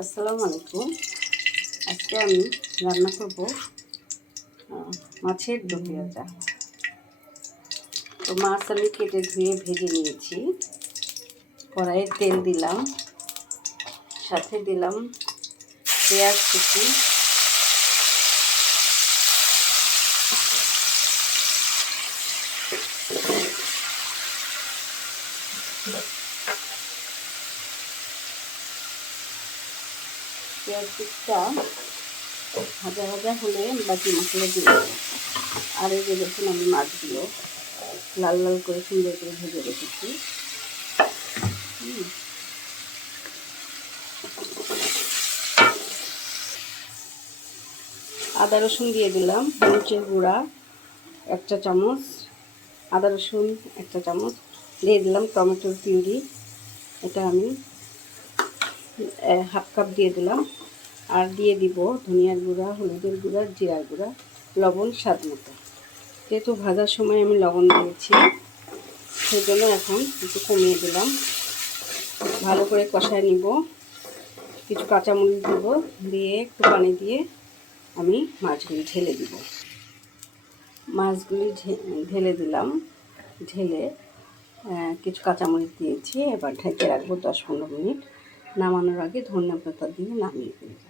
আসসালামু আলাইকুম। আজকে আমি রান্না করব মাছের দো পেঁয়াজা। তো মাছ আমি কেটে ধুয়ে ভেজে নিয়েছি। কড়াইয়ে তেল দিলাম, সাথে দিলাম পেঁয়াজ কুচি, পেঁয়াজ কুচিটা ভাজা ভাজা হলে বাকি মশলা দিয়ে দেবো। আর এই যে দেখুন আমি মাছগুলো লাল লাল করে সুন্দর করে ভেজে রেখেছি। আদা রসুন দিয়ে দিলাম, মরিচের গুঁড়া 1 চা চামচ, আদা রসুন 1 চা চামচ দিয়ে দিলাম, টমেটোর পিউরি এটা আমি 1/2 কাপ দিয়ে দিলাম। আর দিয়ে দিব ধনিয়ার গুঁড়া, হলুদের গুঁড়া, জিরার গুঁড়া, লবণ স্বাদ মতো। যেহেতু ভাজার সময় আমি লবণ দিয়েছি সেই জন্য এখন একটু কমিয়ে দিলাম। ভালো করে কষায় নিব, কিছু কাঁচামরিচ দেব, দিয়ে একটু পানি দিয়ে আমি মাছগুলি ঢেলে দিব। মাছগুলি ঢেলে দিলাম, ঢেলে কিছু কাঁচামরিচ দিয়েছি। এবার ঢেকে রাখবো 10-15 মিনিট। নামানোর আগে ধনিয়া পাতা দিয়ে নামিয়ে ফেলব।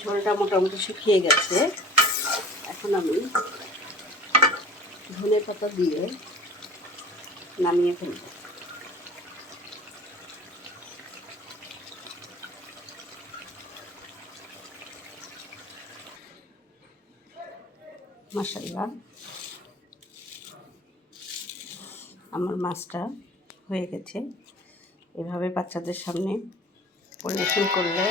ঝোলটা মোটামুটি শুকিয়ে গেছে। এখন আমি ধনিয়া পাতা দিয়ে নামিয়ে ফেলব। মাশাআল্লাহ, আমার মাছটা হয়ে গেছে। এভাবে বাচ্চাদের সামনে পরিবেশন করলে